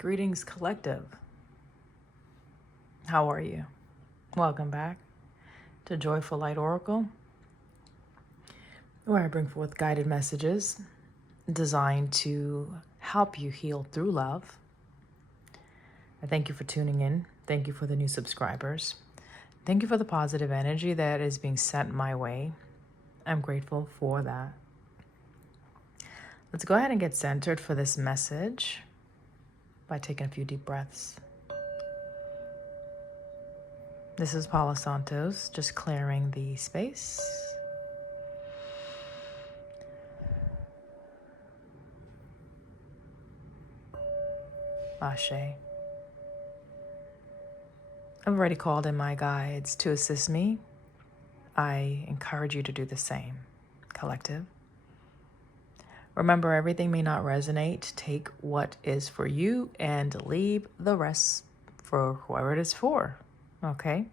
Greetings, collective. How are you? Welcome back to Joyful Light Oracle, where I bring forth guided messages designed to help you heal through love. I thank you for tuning in. Thank you for the new subscribers. Thank you for the positive energy that is being sent my way. I'm grateful for that. Let's go ahead and get centered for this message by taking a few deep breaths. This is Paula Santos, just clearing the space. Ashe. I've already called in my guides to assist me. I encourage you to do the same, collective. Remember, everything may not resonate. Take what is for you and leave the rest for whoever it is for, okay?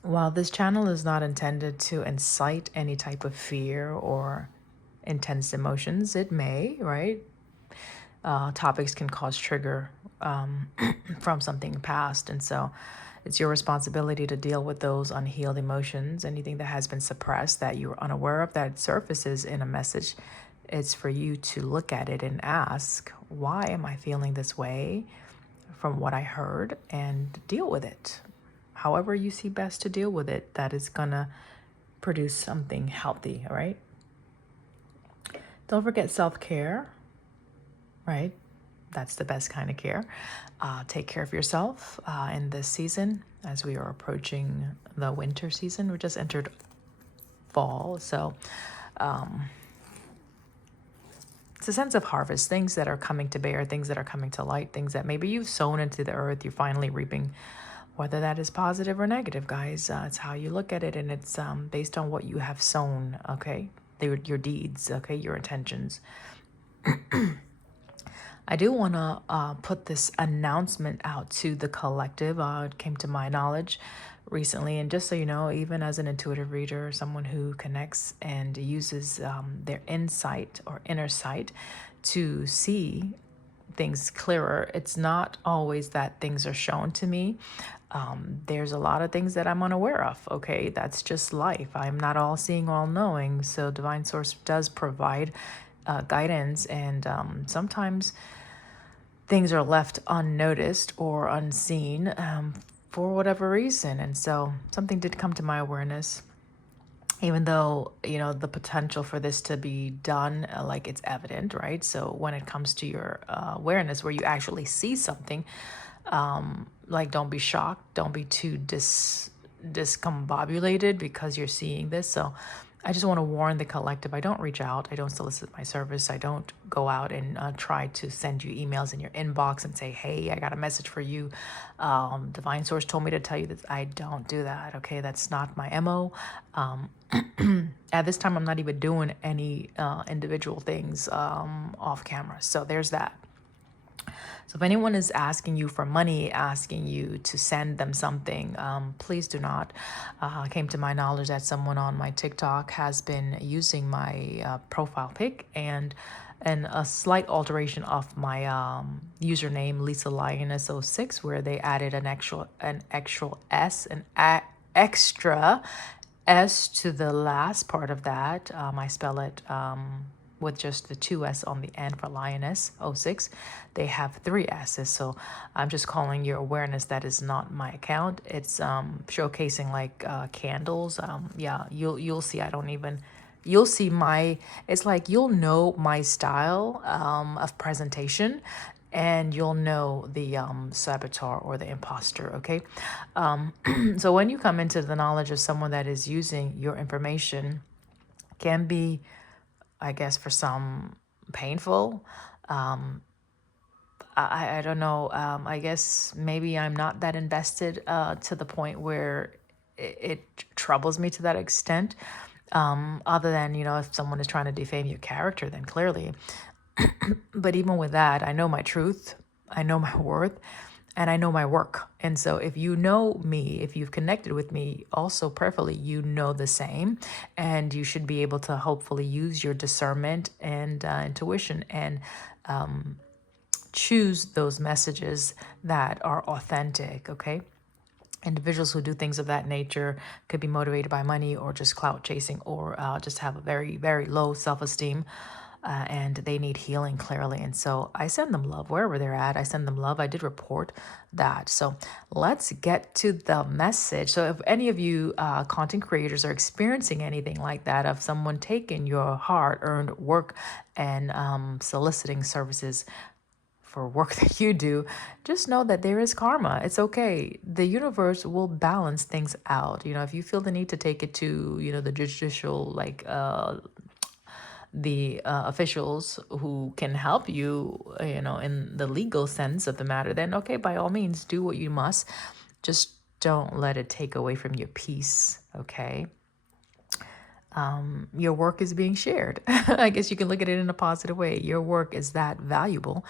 While this channel is not intended to incite any type of fear or intense emotions, it may, right? Topics can cause trigger from something past. And so it's your responsibility to deal with those unhealed emotions, anything that has been suppressed that you're unaware of that surfaces in a message. It's for you to look at it and ask, why am I feeling this way from what I heard, and deal with it. However you see best to deal with it, that is going to produce something healthy, all right? Don't forget self-care, right? That's the best kind of care. Take care of yourself in this season as we are approaching the winter season. We just entered fall, so it's a sense of harvest, things that are coming to bear, things that are coming to light, things that maybe you've sown into the earth, you're finally reaping, whether that is positive or negative, guys. It's how you look at it, and it's based on what you have sown, okay? Your deeds, okay? Your intentions. I do want to put this announcement out to the collective. It came to my knowledge recently, and just so you know, even as an intuitive reader, someone who connects and uses their insight or inner sight to see things clearer, it's not always that things are shown to me. There's a lot of things that I'm unaware of, okay? That's just life. I'm not all seeing, all knowing, so Divine Source does provide guidance, and sometimes things are left unnoticed or unseen for whatever reason. And so something did come to my awareness, even though, you know, the potential for this to be done, like it's evident, right? So when it comes to your awareness where you actually see something, like, don't be shocked, don't be too discombobulated because you're seeing this. So I just want to warn the collective. I don't reach out. I don't solicit my service. I don't go out and try to send you emails in your inbox and say, hey, I got a message for you. Divine Source told me to tell you that. I don't do that, okay? That's not my MO. At this time, I'm not even doing any individual things off camera. So there's that. So if anyone is asking you for money, asking you to send them something, please do not. Came to my knowledge that someone on my TikTok has been using my profile pic and a slight alteration of my username, Lisa Lioness 06, where they added an extra S to the last part of that. I spell it with just the 2 S on the end for Lioness 06. They have 3 S's. So I'm just calling your awareness that is not my account. It's showcasing like candles. Yeah, you'll see. You'll see my, it's like you'll know my style of presentation, and you'll know the saboteur or the imposter, okay? So when you come into the knowledge of someone that is using your information, can be, I guess, for some painful. I don't know. I guess maybe I'm not that invested to the point where it troubles me to that extent. Other than, you know, if someone is trying to defame your character, then clearly. But even with that, I know my truth. I know my worth. And I know my work. And so if you know me, if you've connected with me also perfectly, you know the same. And you should be able to hopefully use your discernment and intuition and choose those messages that are authentic, okay? Individuals who do things of that nature could be motivated by money or just clout chasing, or just have a very, very low self-esteem, and they need healing clearly. And so I send them love wherever they're at. I send them love. I did report that. So let's get to the message. So if any of you content creators are experiencing anything like that, of someone taking your hard-earned work and soliciting services for work that you do, just know that there is karma. It's okay. The universe will balance things out. You know, if you feel the need to take it to, the judicial, like the officials who can help you, in the legal sense of the matter, then okay, by all means, do what you must. Just don't let it take away from your peace, okay? Your work is being shared. I guess you can look at it in a positive way. Your work is that valuable.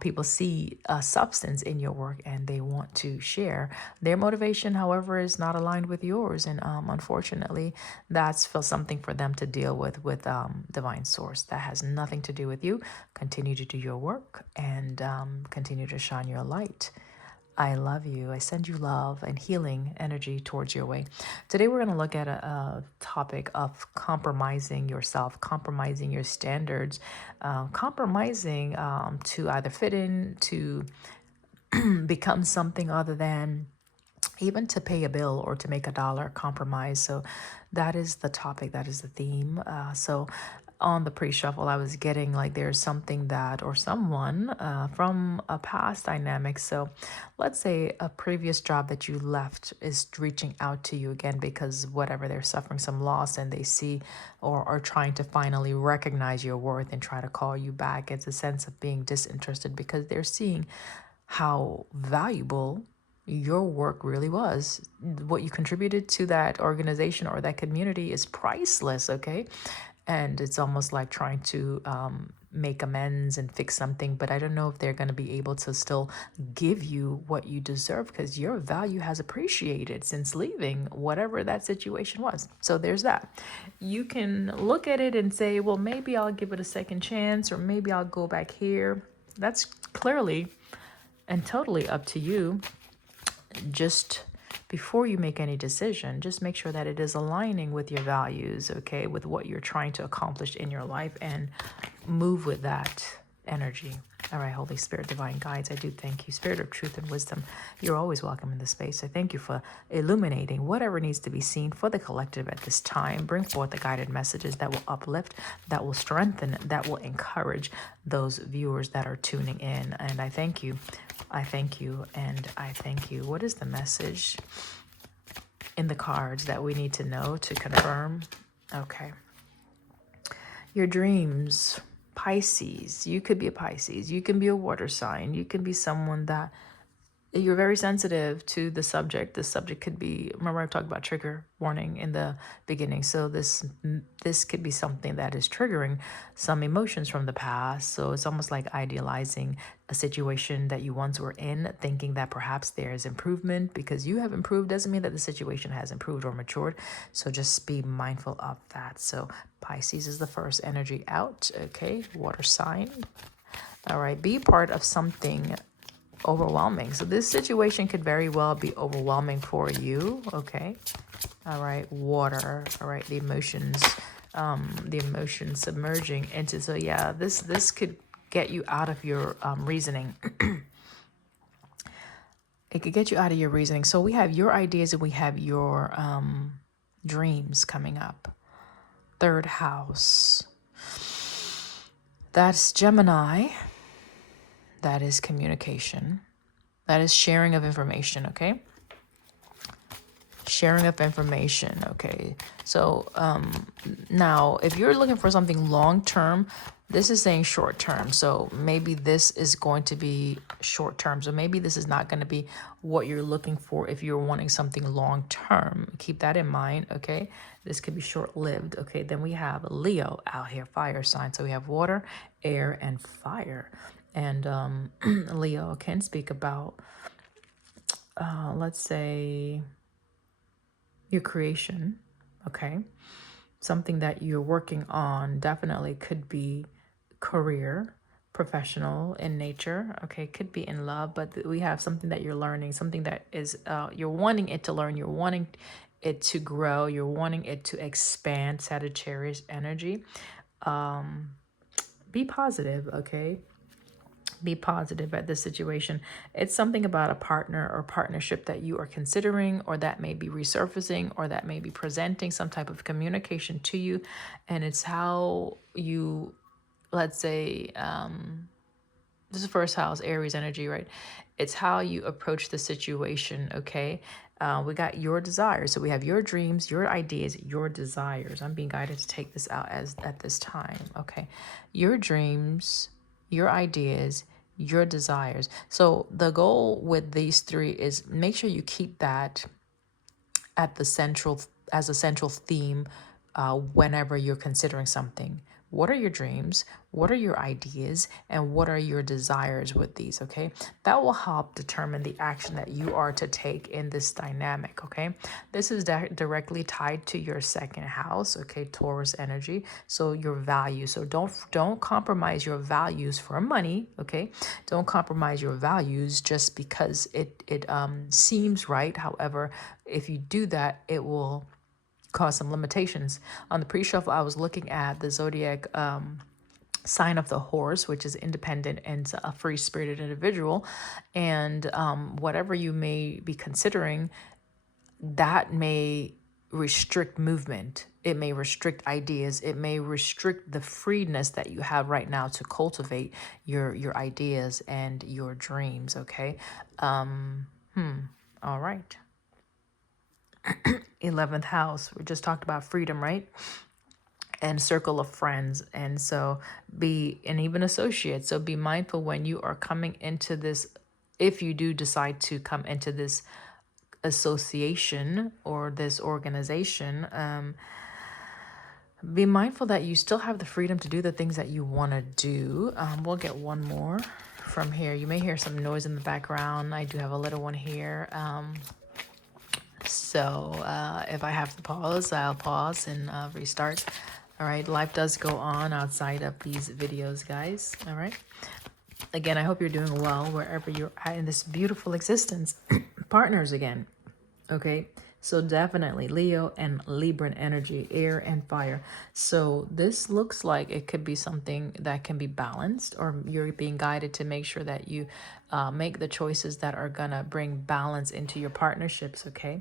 People see a substance in your work and they want to share. Their motivation, however, is not aligned with yours. And unfortunately, that's something for them to deal with divine source. That has nothing to do with you. Continue to do your work and continue to shine your light. I love you. I send you love and healing energy towards your way. Today, we're going to look at a topic of compromising yourself, compromising your standards, compromising to either fit in, to become something other than, even to pay a bill or to make a dollar. Compromise. So that is the topic. That is the theme. So on the pre-shuffle, I was getting like there's something that, or someone from a past dynamic. So let's say a previous job that you left is reaching out to you again because whatever, they're suffering some loss and they see or are trying to finally recognize your worth and try to call you back. It's a sense of being disinterested because they're seeing how valuable your work really was. What you contributed to that organization or that community is priceless, okay? And it's almost like trying to make amends and fix something, but I don't know if they're going to be able to still give you what you deserve because your value has appreciated since leaving whatever that situation was. So there's that. You can look at it and say, well, maybe I'll give it a second chance, or maybe I'll go back here. That's clearly and totally up to you. Just before you make any decision, just make sure that it is aligning with your values, okay, with what you're trying to accomplish in your life, and move with that energy. All right, Holy Spirit, divine guides, I do thank you. Spirit of truth and wisdom, you're always welcome in this space. I thank you for illuminating whatever needs to be seen for the collective at this time. Bring forth the guided messages that will uplift, that will strengthen, that will encourage those viewers that are tuning in. And I thank you. I thank you, and I thank you. What is the message in the cards that we need to know to confirm? Okay. Your dreams, Pisces. You could be a Pisces. You can be a water sign. You can be someone that you're very sensitive to the subject. The subject could be, remember I talked about trigger warning in the beginning. So this could be something that is triggering some emotions from the past. So it's almost like idealizing a situation that you once were in, thinking that perhaps there is improvement because you have improved. Doesn't mean that the situation has improved or matured. So just be mindful of that. So Pisces is the first energy out. Okay, water sign. All right, be part of something overwhelming. So this situation could very well be overwhelming for you. Okay. All right. Water. All right. The emotions submerging into. So yeah, this could get you out of your reasoning. It could get you out of your reasoning. So we have your ideas and we have your dreams coming up. Third house. That's Gemini. That is communication. That is sharing of information, okay? Sharing of information, okay? So now, if you're looking for something long-term, this is saying short-term. So maybe this is going to be short-term. So maybe this is not going to be what you're looking for if you're wanting something long-term. Keep that in mind, okay? This could be short-lived, okay? Then we have Leo out here, fire sign. So we have water, air, and fire. And Leo can speak about, let's say, your creation, okay? Something that you're working on definitely could be career, professional in nature. Okay, could be in love, but we have something that you're learning, something that is you're wanting it to learn, you're wanting it to grow, you're wanting it to expand. Sagittarius energy. Be positive, okay? Be positive at this situation. It's something about a partner or partnership that you are considering, or that may be resurfacing, or that may be presenting some type of communication to you. And it's how you, let's say, this is first house, Aries energy, right? It's how you approach the situation, okay? We got your desires. So we have your dreams, your ideas, your desires. I'm being guided to take this out as at this time, okay? Your dreams, your ideas, your desires. So the goal with these three is make sure you keep that at the central, as a central theme whenever you're considering something. What are your dreams? What are your ideas? And what are your desires with these? Okay, that will help determine the action that you are to take in this dynamic. Okay, this is directly tied to your second house. Okay, Taurus energy. So your values. So don't compromise your values for money. Okay, don't compromise your values just because it seems right. However, if you do that, it will cause some limitations. On the pre-shuffle, I was looking at the zodiac sign of the horse, which is independent and a free-spirited individual. And whatever you may be considering, that may restrict movement. It may restrict ideas. It may restrict the freeness that you have right now to cultivate your ideas and your dreams. Okay. All right. 11th house. We just talked about freedom, right? And circle of friends. And so and even associates. So be mindful when you are coming into this, if you do decide to come into this association or this organization, be mindful that you still have the freedom to do the things that you want to do. We'll get one more from here. You may hear some noise in the background. I do have a little one here. So if I have to pause, I'll pause and restart. All right, life does go on outside of these videos, guys. All right. Again, I hope you're doing well wherever you're at in this beautiful existence. Partners again. Okay. So definitely Leo and Libran energy, air and fire. So this looks like it could be something that can be balanced, or you're being guided to make sure that you make the choices that are going to bring balance into your partnerships. Okay.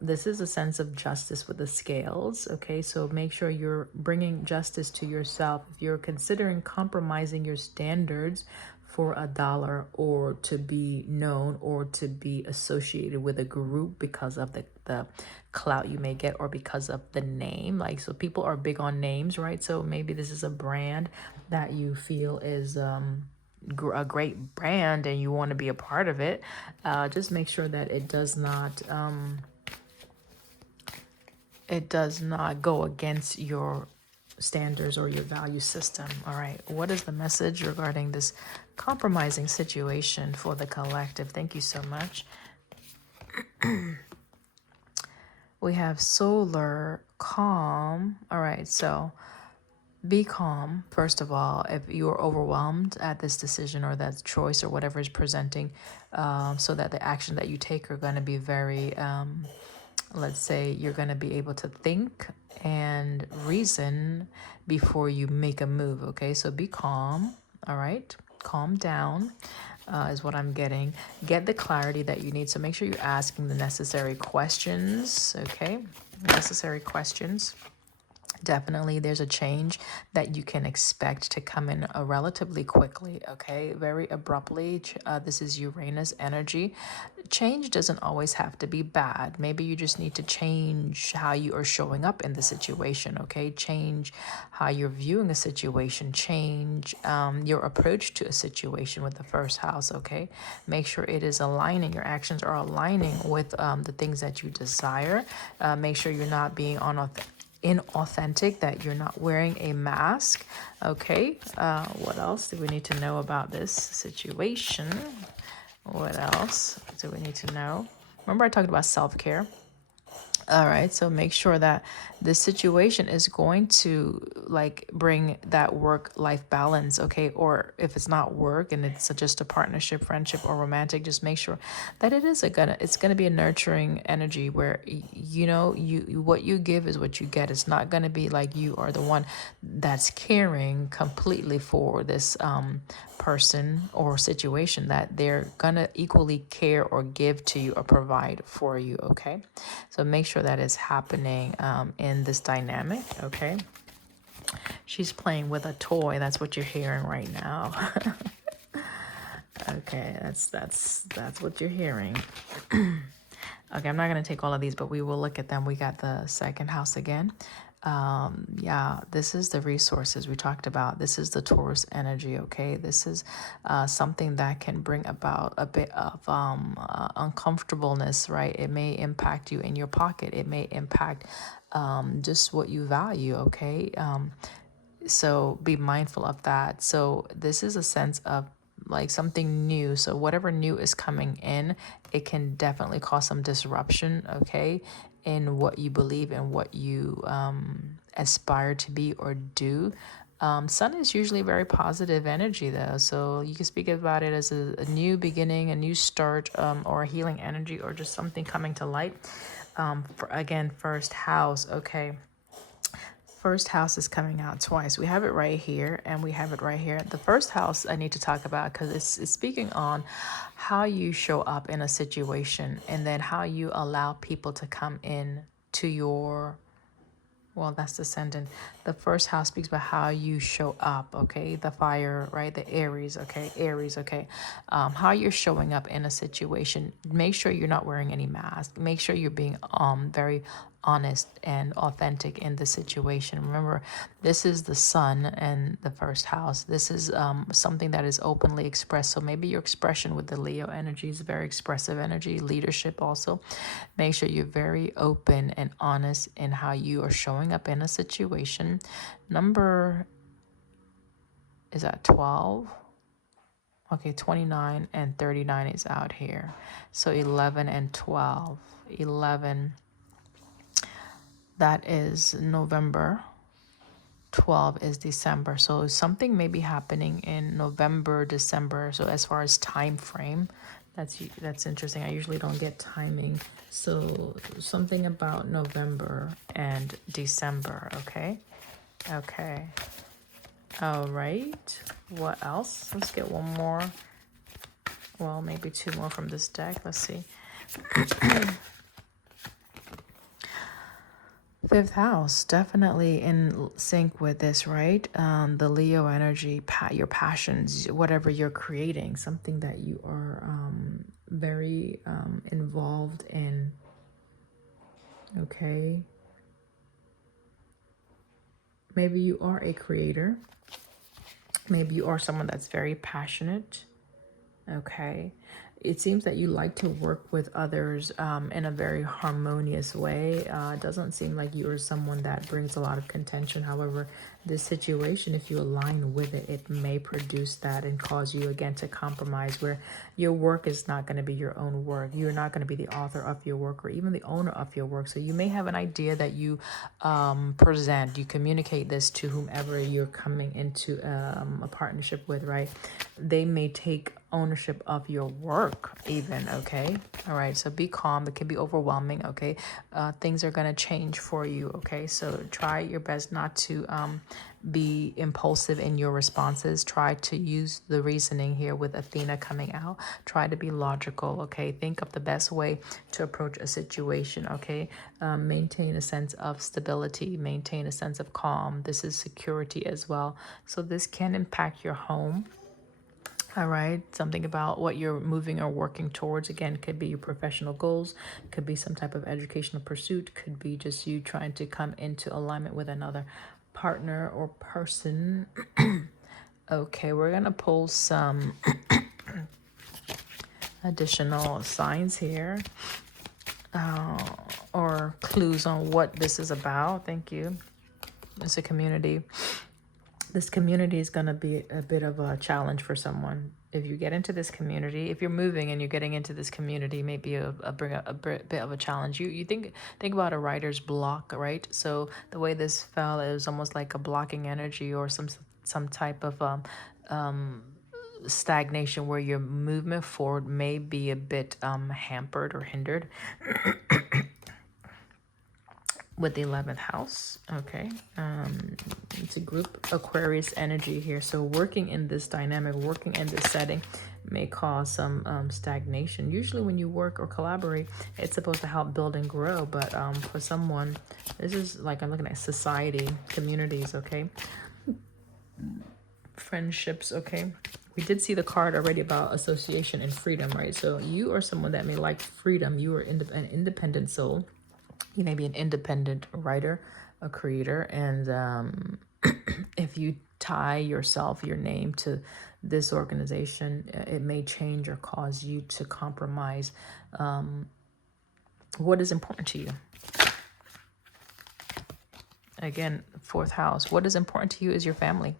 This is a sense of justice with the scales. Okay. So make sure you're bringing justice to yourself. If you're considering compromising your standards for $1, or to be known, or to be associated with a group because of the clout you may get, or because of the name. Like, so people are big on names, right? So maybe this is a brand that you feel is a great brand and you want to be a part of it. Just make sure that it does not go against your standards or your value system. All right, what is the message regarding this compromising situation for the collective? Thank you so much. We have solar calm. All right, so be calm, first of all, if you are overwhelmed at this decision or that choice or whatever is presenting, so that the action that you take are going to be very let's say you're going to be able to think and reason before you make a move. Okay, so be calm. All right, calm down is what I'm getting. Get the clarity that you need. So make sure you're asking the necessary questions. Okay, necessary questions. Definitely there's a change that you can expect to come in relatively quickly, okay? Very abruptly. This is Uranus energy. Change doesn't always have to be bad. Maybe you just need to change how you are showing up in the situation, okay? Change how you're viewing a situation. Change your approach to a situation with the first house, okay? Make sure it is aligning. Your actions are aligning with the things that you desire. Make sure you're not being inauthentic, that you're not wearing a mask. Okay, what else do we need to know about this situation? What else do we need to know? Remember I talked about self-care. All right, so make sure that this situation is going to like bring that work-life balance, okay? Or if it's not work and it's just a partnership, friendship, or romantic, just make sure that it's gonna be a nurturing energy where you know what you give is what you get. It's not gonna be like you are the one that's caring completely for this person or situation, that they're gonna equally care or give to you or provide for you, okay? So make sure that is happening in this dynamic, okay? She's playing with a toy. That's what you're hearing right now. Okay, that's what you're hearing. Okay, I'm not going to take all of these, but we will look at them. We got the second house again. Yeah, this is the resources we talked about. This is the Taurus energy, okay? This is something that can bring about a bit of uncomfortableness, right? It may impact you in your pocket. It may impact just what you value, okay? So be mindful of that. So this is a sense of like something new. So whatever new is coming in, it can definitely cause some disruption, okay, in what you believe and what you aspire to be or do. Sun is usually very positive energy though, so you can speak about it as a new beginning, a new start, or a healing energy, or just something coming to light. Again, first house, okay. First house is coming out twice. We have it right here and we have it right here. The first house I need to talk about because it's speaking on how you show up in a situation and then how you allow people to come in to your, well, that's descendant. The first house speaks about how you show up, okay? The fire, right? The Aries, okay? Aries, okay? How you're showing up in a situation. Make sure you're not wearing any mask. Make sure you're being very honest and authentic in the situation. Remember, this is the sun and the first house. This is something that is openly expressed. So maybe your expression with the Leo energy is very expressive energy, leadership also. Make sure you're very open and honest in how you are showing up in a situation. Number, is that 12? Okay, 29 and 39 is out here. So 11 and 12. 11, that is November. 12 is December. So something may be happening in November, December. So as far as time frame, that's interesting. I usually don't get timing. So something about November and December, okay? Okay. All right. What else? Let's get one more. Well, maybe two more from this deck. Let's see. Fifth house, definitely in sync with this, right? The Leo energy, your passions, whatever you're creating, something that you are very involved in, okay? Maybe you are a creator. Maybe you are someone that's very passionate, okay? It seems that you like to work with others in a very harmonious way. It doesn't seem like you are someone that brings a lot of contention. However, this situation, if you align with it, it may produce that and cause you again to compromise where your work is not going to be your own work. You're not going to be the author of your work or even the owner of your work. So you may have an idea that you present, you communicate this to whomever you're coming into a partnership with, right? They may take ownership of your work even, okay? All right, so be calm. It can be overwhelming, okay? Things are going to change for you, okay? So try your best not to be impulsive in your responses. Try to use the reasoning here with Athena coming out. Try to be logical, okay? Think of the best way to approach a situation, okay? Maintain a sense of stability. Maintain a sense of calm. This is security as well. So this can impact your home. All right, something about what you're moving or working towards. Again, could be your professional goals, could be some type of educational pursuit, could be just you trying to come into alignment with another partner or person. Okay, we're gonna pull some additional signs here or clues on what this is about. Thank you. It's a community. This community is going to be a bit of a challenge for someone. If you get into this community, if you're moving and you're getting into this community, maybe bit of a challenge. You think about a writer's block, right? So the way this fell is almost like a blocking energy, or some type of stagnation where your movement forward may be a bit hampered or hindered with the 11th house. Okay, it's a group Aquarius energy here, so working in this dynamic, working in this setting may cause some stagnation. Usually when you work or collaborate, it's supposed to help build and grow, but for someone, this is like, I'm looking at society, communities, okay, friendships. Okay, we did see the card already about association and freedom, right? So you are someone that may like freedom. You are an independent soul. You may be an independent writer, a creator, and if you tie yourself, your name, to this organization, it may change or cause you to compromise what is important to you. Again, 4th house. What is important to you is your family.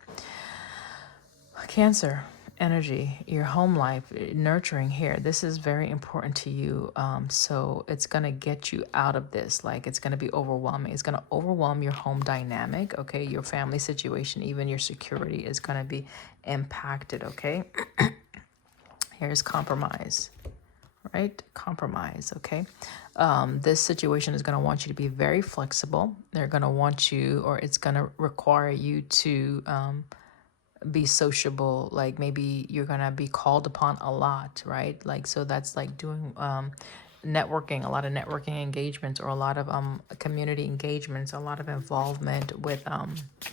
Cancer energy, your home life, nurturing here. This is very important to you. So it's going to get you out of this. Like, it's going to be overwhelming. It's going to overwhelm your home dynamic. Okay. Your family situation, even your security is going to be impacted. Okay. Here's compromise, right? Compromise. Okay. This situation is going to want you to be very flexible. They're going to want you, or it's going to require you to, be sociable. Like, maybe you're gonna be called upon a lot, right? Like, so that's like doing networking, a lot of networking engagements, or a lot of community engagements, a lot of involvement with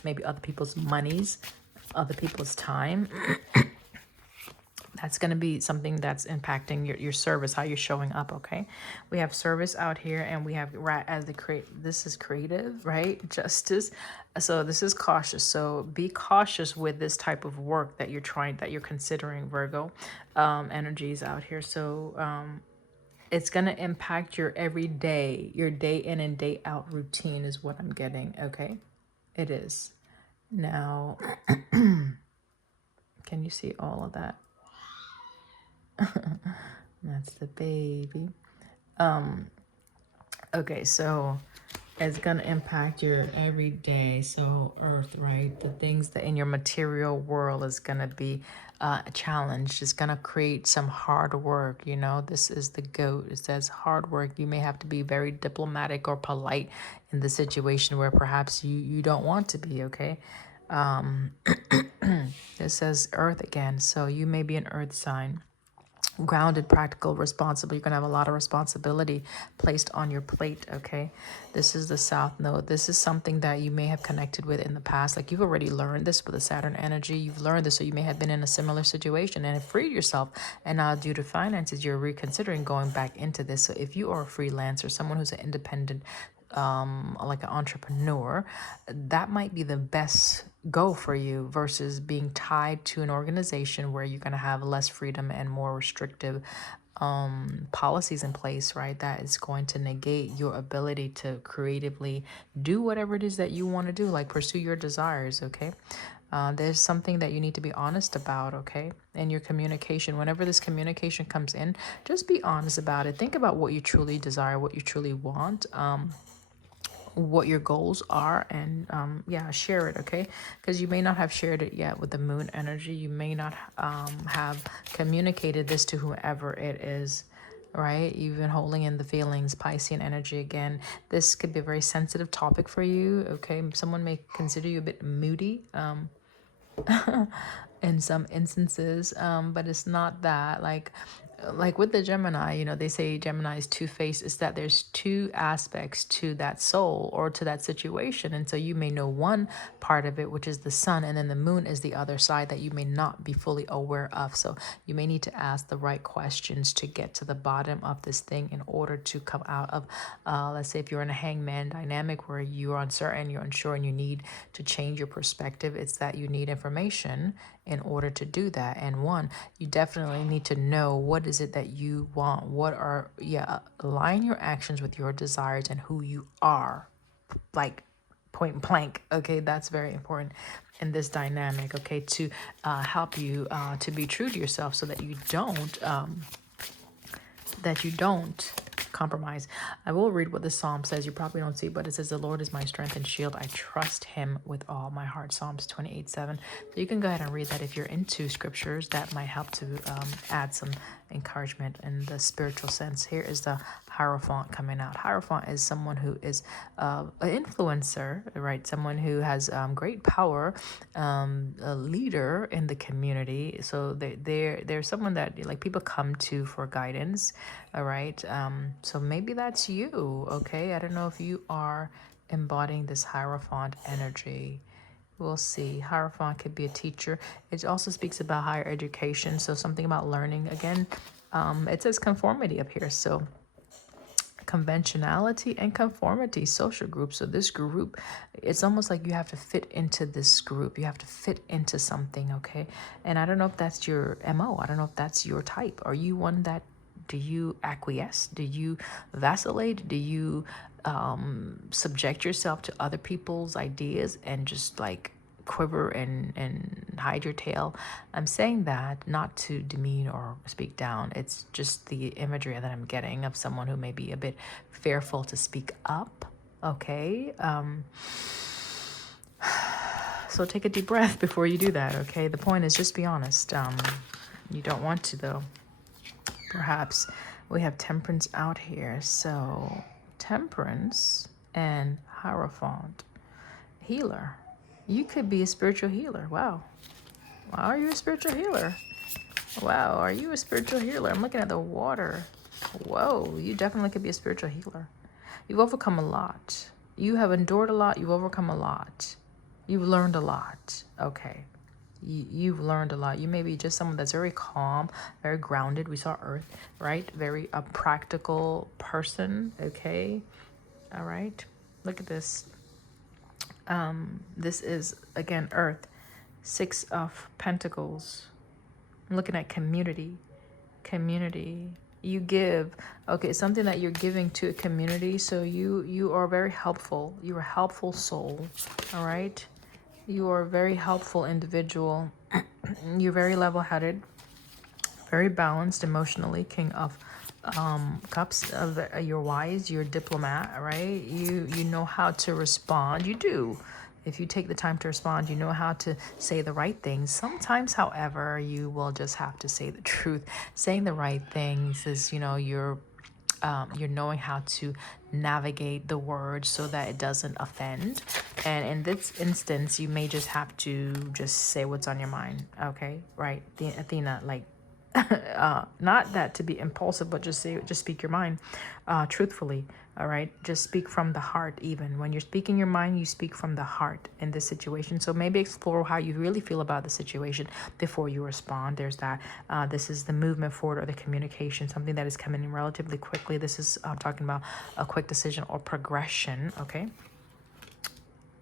maybe other people's monies, other people's time. That's going to be something that's impacting your service, how you're showing up. Okay, we have service out here, and we have as the this is creative, right? Justice. So this is cautious. So be cautious with this type of work that you're considering, Virgo. Energies out here. So it's going to impact your everyday, your day in and day out routine is what I'm getting. Okay, it is. Now, can you see all of that? That's the baby. Okay, so it's gonna impact your everyday. So Earth, right? The things that in your material world is gonna be a challenge. It's gonna create some hard work. You know, this is the goat. It says hard work. You may have to be very diplomatic or polite in the situation where perhaps you don't want to be. Okay. It says Earth again, so you may be an Earth sign. Grounded, practical, responsible. You're going to have a lot of responsibility placed on your plate. Okay, this is the South Node. This is something that you may have connected with in the past. Like, you've already learned this with the Saturn energy. You've learned this, so you may have been in a similar situation and have freed yourself, and now due to finances you're reconsidering going back into this. So if you are a freelancer, someone who's an independent, like an entrepreneur, that might be the best go for you versus being tied to an organization where you're going to have less freedom and more restrictive policies in place, right? That is going to negate your ability to creatively do whatever it is that you want to do, like pursue your desires. Okay. There's something that you need to be honest about, okay? In your communication, whenever this communication comes in, just be honest about it. Think about what you truly desire, what you truly want, what your goals are, and yeah, share it. Okay, because you may not have shared it yet with the moon energy. You may not have communicated this to whoever it is, right? You've been holding in the feelings. Piscean energy again. This could be a very sensitive topic for you. Okay, someone may consider you a bit moody in some instances, but it's not that. Like with the Gemini, you know, they say Gemini is two-faced. Is that there's two aspects to that soul or to that situation. And so you may know one part of it, which is the sun, and then the moon is the other side that you may not be fully aware of. So you may need to ask the right questions to get to the bottom of this thing in order to come out of, let's say if you're in a hangman dynamic where you're uncertain, you're unsure, and you need to change your perspective, it's that you need information in order to do that. And one, you definitely need to know what is it that you want. Align your actions with your desires and who you are. Like, point blank. Okay, that's very important in this dynamic. Okay, to help you to be true to yourself, so that you don't compromise. I will read what the psalm says. You probably don't see, but it says, "The Lord is my strength and shield. I trust him with all my heart." Psalms 28:7. So you can go ahead and read that if you're into scriptures. That might help to add some encouragement in the spiritual sense. Here is the Hierophant coming out. Hierophant is someone who is an influencer, right? Someone who has great power, a leader in the community. So they're someone that like people come to for guidance. All right. So maybe that's you. Okay. I don't know if you are embodying this Hierophant energy. We'll see. Hierophant could be a teacher. It also speaks about higher education. So something about learning. Again, it says conformity up here. So conventionality and conformity, social group. So this group, it's almost like you have to fit into this group. You have to fit into something, okay? And I don't know if that's your MO. I don't know if that's your type. Are you one that, do you acquiesce? Do you vacillate? Do you subject yourself to other people's ideas and just like quiver and hide your tail? I'm saying that not to demean or speak down. It's just the imagery that I'm getting of someone who may be a bit fearful to speak up. Okay. So take a deep breath before you do that. Okay. The point is just be honest. You don't want to though. Perhaps we have Temperance out here. So Temperance and Hierophant. Healer. You could be a spiritual healer. Wow. Are you a spiritual healer? Wow. Are you a spiritual healer? I'm looking at the water. Whoa. You definitely could be a spiritual healer. You've overcome a lot. You have endured a lot. You've overcome a lot. You've learned a lot. Okay. You've learned a lot. You may be just someone that's very calm, very grounded. We saw Earth, right? Very a practical person. Okay. All right. Look at this. This is again Earth, 6 of Pentacles. I'm looking at community. You give. Okay, something that you're giving to a community. So you are very helpful. You're a helpful soul. All right. You are a very helpful individual. You're very level-headed, very balanced emotionally. King of Cups. You're wise. You're a diplomat, right? You know how to respond. You do. If you take the time to respond, you know how to say the right things. Sometimes, however, you will just have to say the truth. Saying the right things is, you're knowing how to navigate the word so that it doesn't offend. And in this instance, you may just have to just say what's on your mind. Okay, right? Athena, like, not that to be impulsive, but just speak your mind truthfully. All right, just speak from the heart. Even when you're speaking your mind, you speak from the heart in this situation. So maybe explore how you really feel about the situation before you respond. There's that. This is the movement forward or the communication, something that is coming in relatively quickly. This is talking about a quick decision or progression. Okay.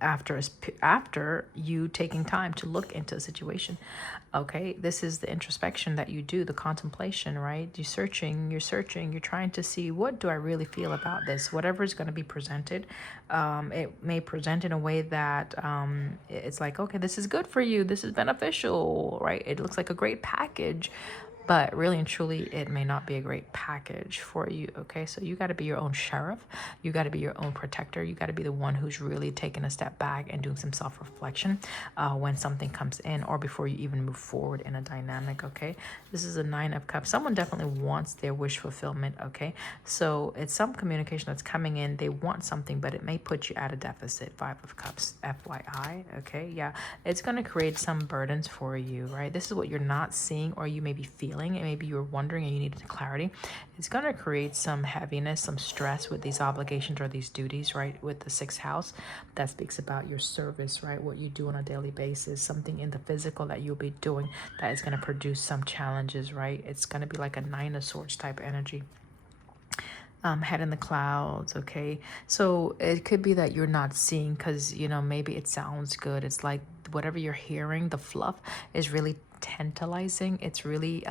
After you taking time to look into a situation. Okay, this is the introspection that you do, the contemplation, right? You're searching, you're trying to see, what do I really feel about this? Whatever is going to be presented, it may present in a way that it's like, okay, this is good for you, this is beneficial, right? It looks like a great package, but really and truly, it may not be a great package for you, okay? So you got to be your own sheriff. You got to be your own protector. You got to be the one who's really taking a step back and doing some self-reflection when something comes in or before you even move forward in a dynamic, okay? This is a 9 of Cups. Someone definitely wants their wish fulfillment, okay? So it's some communication that's coming in. They want something, but it may put you at a deficit. 5 of Cups, FYI, okay? Yeah, it's going to create some burdens for you, right? This is what you're not seeing, or you may be feeling, and maybe you're wondering and you needed clarity. It's going to create some heaviness, some stress with these obligations or these duties, right? With the 6th house, that speaks about your service, right? What you do on a daily basis, something in the physical that you'll be doing that is going to produce some challenges, right? It's going to be like a 9 of Swords type energy. Head in the clouds, okay? So it could be that you're not seeing because, maybe it sounds good. It's like whatever you're hearing, the fluff is really tantalizing. It's really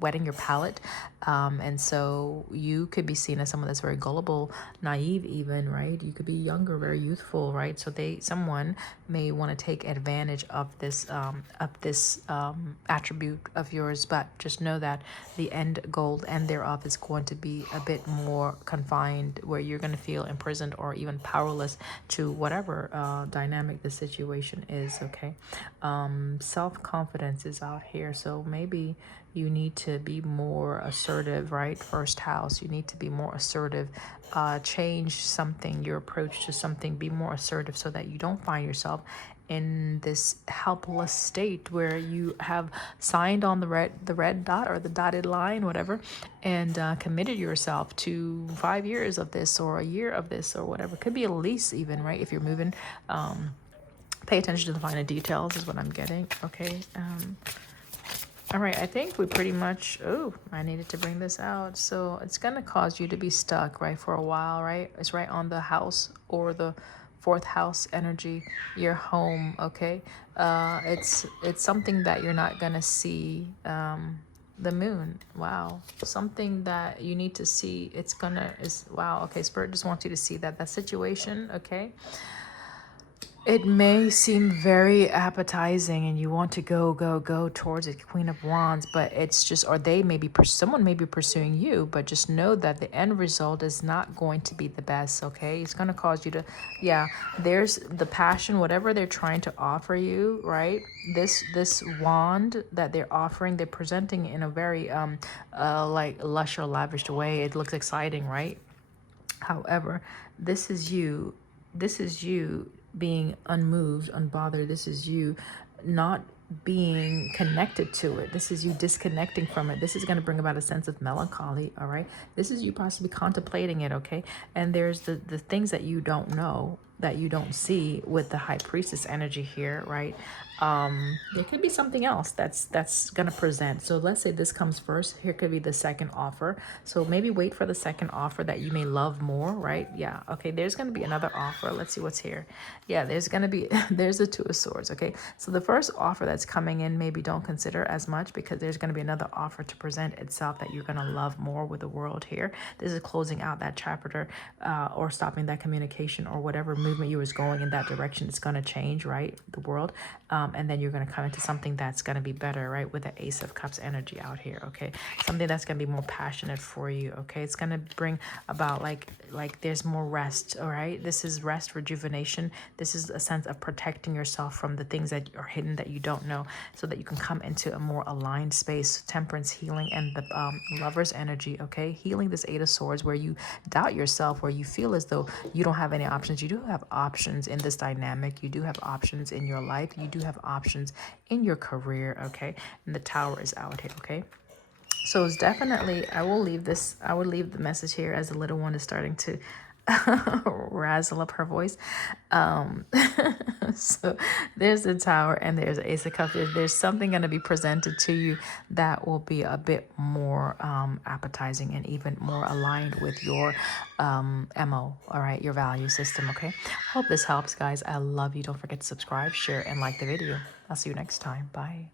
wetting your palate. And so you could be seen as someone that's very gullible, naive even, right? You could be younger, very youthful, right? So someone may want to take advantage of this attribute of yours, but just know that the end goal and thereof is going to be a bit more confined, where you're going to feel imprisoned or even powerless to whatever dynamic the situation is. Okay. Self-confidence is out here, so maybe you need to be more assertive, right? First house, you need to be more assertive. Change something, your approach to something, be more assertive so that you don't find yourself in this helpless state where you have signed on the red dot or the dotted line, whatever, and committed yourself to 5 years of this or a year of this or whatever. Could be a lease even, right? If you're moving, pay attention to the finer details is what I'm getting. Okay. All right, I think we pretty much, oh, I needed to bring this out. So it's going to cause you to be stuck, right, for a while, right? It's right on the house or the fourth house energy, your home, okay? It's something that you're not going to see. The moon, wow, something that you need to see. Wow, okay, Spirit just wants you to see that situation, okay? It may seem very appetizing and you want to go towards it, Queen of Wands, but it's just, or someone may be pursuing you, but just know that the end result is not going to be the best, okay? It's going to cause you to, yeah, there's the passion, whatever they're trying to offer you, right? This wand that they're offering, they're presenting in a very, like lush or lavish way. It looks exciting, right? However, this is you being unmoved, unbothered. This is you not being connected to it. This is you disconnecting from it. This is going to bring about a sense of melancholy, all right? This is you possibly contemplating it, okay? And there's the things that you don't know, that you don't see with the High Priestess energy here, right? There could be something else that's gonna present. So let's say this comes first. Here could be the second offer. So maybe wait for the second offer that you may love more, right? Yeah. Okay. There's gonna be another offer. Let's see what's here. Yeah. There's gonna be there's the Two of Swords. Okay. So the first offer that's coming in, maybe don't consider as much, because there's gonna be another offer to present itself that you're gonna love more with the World here. This is closing out that chapter, or stopping that communication or whatever movement you was going in that direction. It's gonna change, right? The World. And then you're going to come into something that's going to be better, right? With the Ace of Cups energy out here, okay? Something that's going to be more passionate for you, okay? It's going to bring about like there's more rest, all right? This is rest, rejuvenation. This is a sense of protecting yourself from the things that are hidden that you don't know, so that you can come into a more aligned space. Temperance, healing, and the Lover's energy, okay? Healing, this Eight of Swords, where you doubt yourself, where you feel as though you don't have any options. You do have options in this dynamic. You do have options in your life. You do have options in your career, okay? And the Tower is out here, okay? So it's definitely, I would leave the message here as the little one is starting to razzle up her voice. So there's the Tower and there's the Ace of Cups. There's something going to be presented to you that will be a bit more appetizing and even more aligned with your MO, all right, your value system, okay? Hope this helps, guys. I love you. Don't forget to subscribe, share, and like the video. I'll see you next time. Bye.